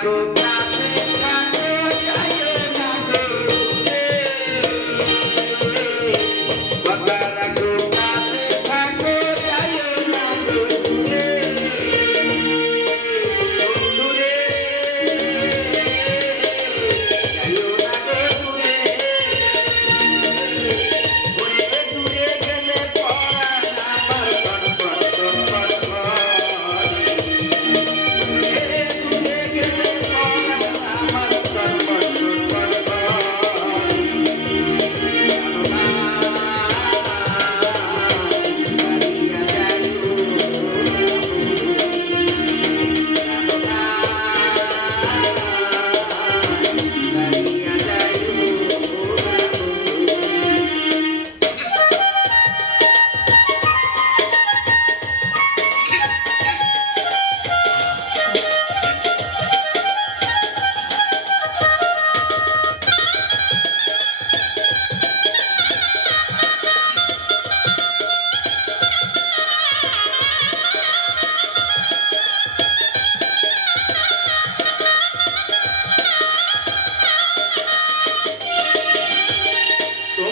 could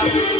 out.